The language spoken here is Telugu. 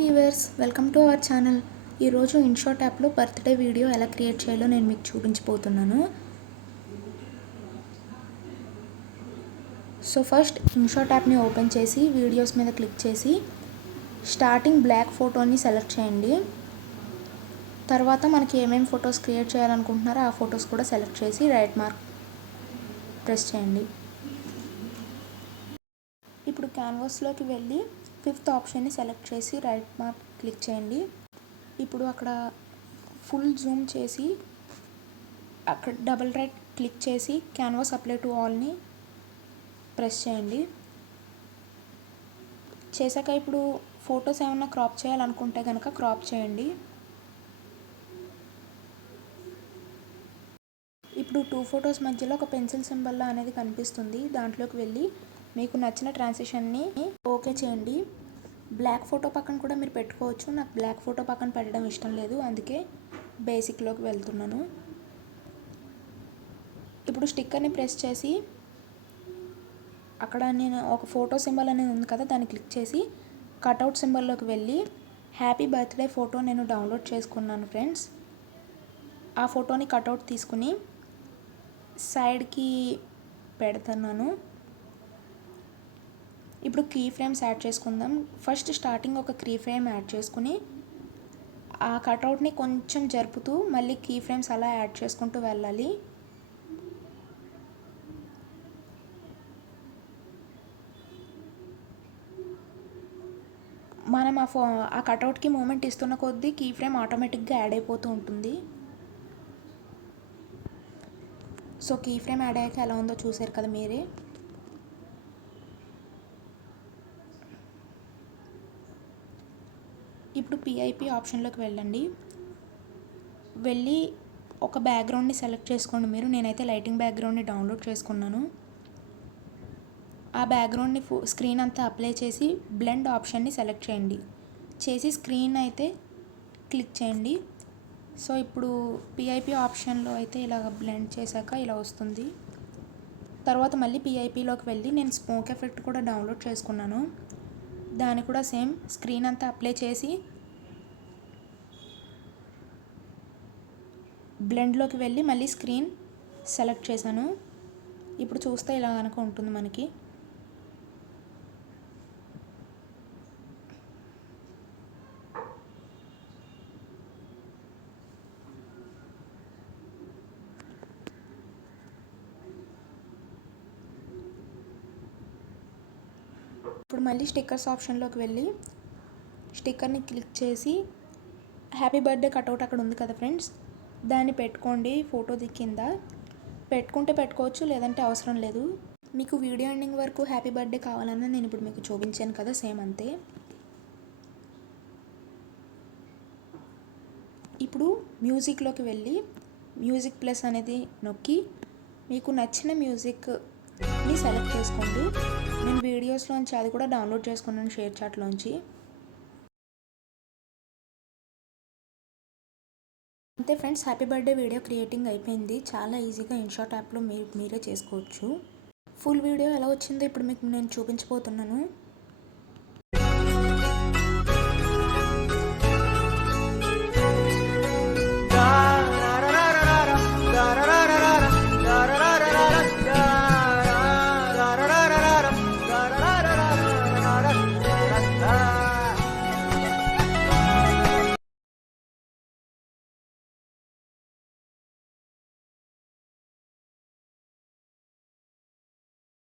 Viewers, welcome to our channel. ఈరోజు ఇన్షాట్ యాప్లో బర్త్డే వీడియో ఎలా క్రియేట్ చేయాలో నేను మీకు చూపించబోతున్నాను. సో ఫస్ట్ ఇన్షాట్ యాప్ని ఓపెన్ చేసి వీడియోస్ మీద క్లిక్ చేసి స్టార్టింగ్ బ్లాక్ ఫోటోని సెలెక్ట్ చేయండి. తర్వాత మనకి ఏమేమి ఫొటోస్ క్రియేట్ చేయాలనుకుంటున్నారో ఆ ఫొటోస్ కూడా సెలెక్ట్ చేసి రైట్ మార్క్ ప్రెస్ చేయండి. ఇప్పుడు క్యాన్వాస్లోకి వెళ్ళి 5th ఆప్షన్ని సెలెక్ట్ చేసి రైట్ మార్క్ క్లిక్ చేయండి. ఇప్పుడు అక్కడ ఫుల్ జూమ్ చేసి అక్కడ డబుల్ రైట్ క్లిక్ చేసి క్యాన్వాస్ అప్లై టు ఆల్ని ప్రెస్ చేయండి. చేశాక ఇప్పుడు ఫొటోస్ ఏమన్నా క్రాప్ చేయాలనుకుంటే కనుక క్రాప్ చేయండి. ఇప్పుడు 2 ఫొటోస్ మధ్యలో ఒక పెన్సిల్ సింబల్ అనేది కనిపిస్తుంది. దాంట్లోకి వెళ్ళి మీకు నచ్చిన ట్రాన్సిషన్ని ఓకే చేయండి. బ్లాక్ ఫోటో పక్కన కూడా మీరు పెట్టుకోవచ్చు. నాకు బ్లాక్ ఫోటో పక్కన పెట్టడం ఇష్టం లేదు, అందుకే బేసిక్లోకి వెళ్తున్నాను. ఇప్పుడు స్టిక్కర్ని ప్రెస్ చేసి అక్కడ నేను ఒక ఫోటో సింబల్ అనేది ఉంది కదా, దాన్ని క్లిక్ చేసి కట్అవుట్ సింబల్లోకి వెళ్ళి హ్యాపీ బర్త్డే ఫోటో నేను డౌన్లోడ్ చేసుకున్నాను ఫ్రెండ్స్. ఆ ఫోటోని కట్అవుట్ తీసుకుని సైడ్కి పెడుతున్నాను. ఇప్పుడు కీ ఫ్రేమ్స్ యాడ్ చేసుకుందాం. ఫస్ట్ స్టార్టింగ్ ఒక కీ ఫ్రేమ్ యాడ్ చేసుకుని ఆ కట్అవుట్ని కొంచెం జరుపుతూ మళ్ళీ కీ ఫ్రేమ్స్ అలా యాడ్ చేసుకుంటూ వెళ్ళాలి. మనం ఆ కట్అవుట్కి మూమెంట్ ఇస్తున్న కొద్దీ కీ ఫ్రేమ్ ఆటోమేటిక్గా యాడ్ అయిపోతూ ఉంటుంది. సో కీ ఫ్రేమ్ యాడ్ అయ్యాక ఎలా ఉందో చూసారు కదా మీరే. ఇప్పుడు పిఐపి ఆప్షన్లోకి వెళ్ళండి. వెళ్ళి ఒక బ్యాక్గ్రౌండ్ని సెలెక్ట్ చేసుకోండి మీరు. నేనైతే లైటింగ్ బ్యాక్గ్రౌండ్ని డౌన్లోడ్ చేసుకున్నాను. ఆ బ్యాక్గ్రౌండ్ని స్క్రీన్ అంతా అప్లై చేసి బ్లెండ్ ఆప్షన్ని సెలెక్ట్ చేయండి. చేసి స్క్రీన్ అయితే క్లిక్ చేయండి. సో ఇప్పుడు పిఐపి ఆప్షన్లో అయితే ఇలా బ్లెండ్ చేశాక ఇలా వస్తుంది. తర్వాత మళ్ళీ పిఐపిలోకి వెళ్ళి నేను స్మోక్ ఎఫెక్ట్ కూడా డౌన్లోడ్ చేసుకున్నాను. దాన్ని కూడా సేమ్ స్క్రీన్ అంతా అప్లై చేసి బ్లెండ్లోకి వెళ్ళి మళ్ళీ స్క్రీన్ సెలెక్ట్ చేశాను. ఇప్పుడు చూస్తే ఇలా కనుక ఉంటుంది మనకి. ఇప్పుడు మళ్ళీ స్టిక్కర్స్ ఆప్షన్లోకి వెళ్ళి స్టిక్కర్ని క్లిక్ చేసి హ్యాపీ బర్త్డే కట్అవుట్ అక్కడ ఉంది కదా ఫ్రెండ్స్, దాన్ని పెట్టుకోండి. ఫోటో కింద పెట్టుకుంటే పెట్టుకోవచ్చు, లేదంటే అవసరం లేదు. మీకు వీడియో ఎండింగ్ వరకు హ్యాపీ బర్త్డే కావాలన్నా నేను ఇప్పుడు మీకు చూపించాను కదా, సేమ్ అంతే. ఇప్పుడు మ్యూజిక్లోకి వెళ్ళి మ్యూజిక్ ప్లస్ అనేది నొక్కి మీకు నచ్చిన మ్యూజిక్ని సెలెక్ట్ చేసుకోండి. నేను వీడియోస్లోంచి అది కూడా డౌన్లోడ్ చేసుకున్నాను షేర్ చాట్లోంచి. అంతే friends, happy birthday video creating అయిపోయింది. చాలా ఈజీగా ఇన్షాట్ యాప్లో మీరే చేసుకోవచ్చు. ఫుల్ వీడియో ఎలా వచ్చిందో ఇప్పుడు మీకు నేను చూపించబోతున్నాను.